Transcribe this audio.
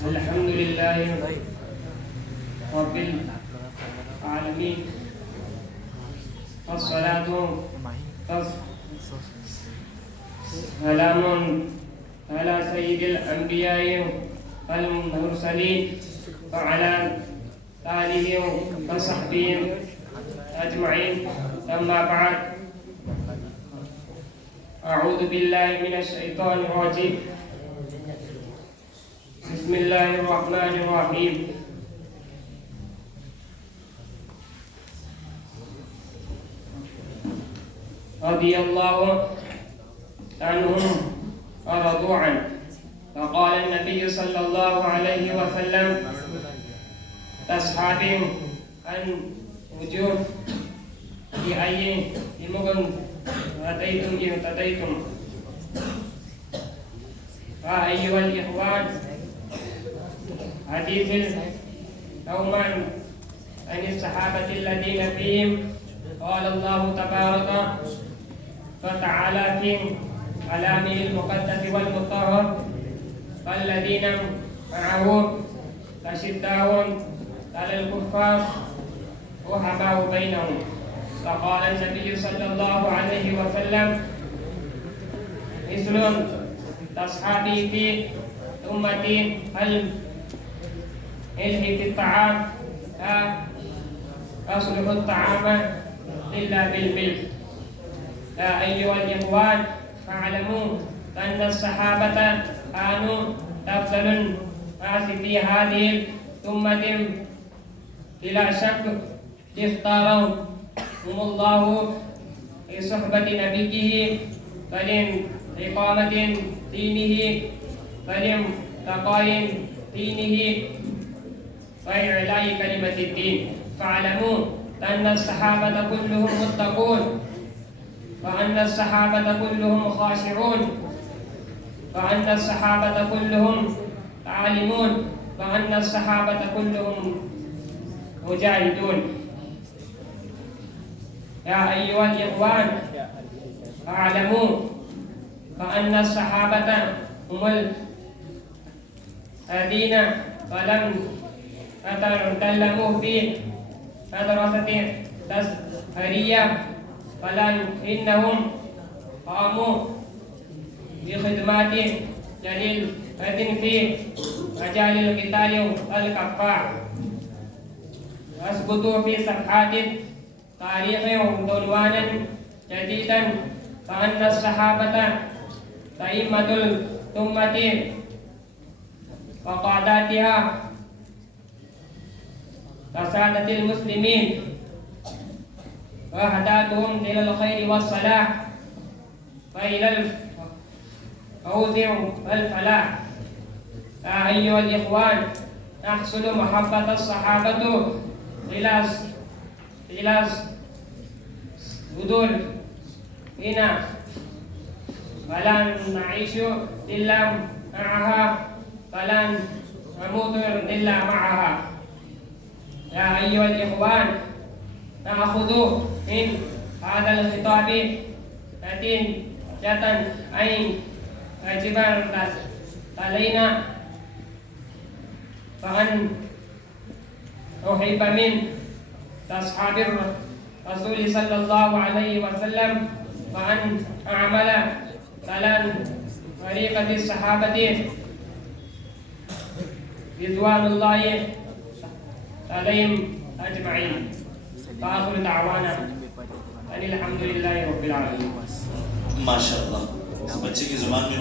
الحمد لله رب العالمين، والصلاة والسلام على سيد الأنبياء والمرسلين وعلى آله وصحبه أجمعين. أما بعد، أعوذ بالله من الشيطان الرجيم. بسم الله الرحمن الرحيم. رضي الله عنهم ورضوا عنه. فقال النبي صلى الله عليه وسلم لأصحابه أن وجوه بأي مغن أتيتم اهتديتم. أيها الإخوان، حديث النعمان عن الصحابة الذين فيهم قال الله تبارك وتعالى في كلامه المقدس والمطهر: فالذين معه أشداء على الكفار رحماء بينهم. فقال النبي صلى الله عليه وسلم: مثل أصحابي في أمتي الملح في الطعام لا أصلح الطعام إلا بالملح. يا أيها الإخوان، فاعلموا أن الصحابة كانوا أفضل الناس في هذه الأمة بلا شك. اختارهم الله لصحبة نبيه، فلإقامة دينه، فلإنتقاء دينه، وإعلاء كلمة الدين. فاعلموا أن الصحابة كلهم متقون، وأن الصحابة كلهم خاشعون، وأن الصحابة كلهم عالمون، وأن الصحابة كلهم مجاهدون. يا أيها الإخوان، اعلموا فأن الصحابة هم الذين ولم يتكلموا في مدرسة تزهرية، ولكنهم قاموا بخدمات جليلة في مجال القتال والكفاح. واثبتوا في صفحات تاريخ عنوانا جديدا: فأن الصحابة أئمة الأمة وقاداتها وسادة المسلمين، وهداتهم إلى الخير والصلاح وإلى الفوز والفلاح. يا أيها الإخوان، تحصل محبة الصحابة إلى بدون هنا، فلا نعيش إلا معها، فلا نموت إلا معها. يا أيها الإخوان، نأخذ من هذا الخطاب نتيجة أن يجب علينا فأن نحب من أصحاب الرسول صلى الله عليه وسلم، وأن أعمل على طريقة الصحابة رضوان الله عليهم أجمعين. وآخر دعوانا أن الحمد لله رب العالمين. ما شاء الله. बच्चे की जुबान में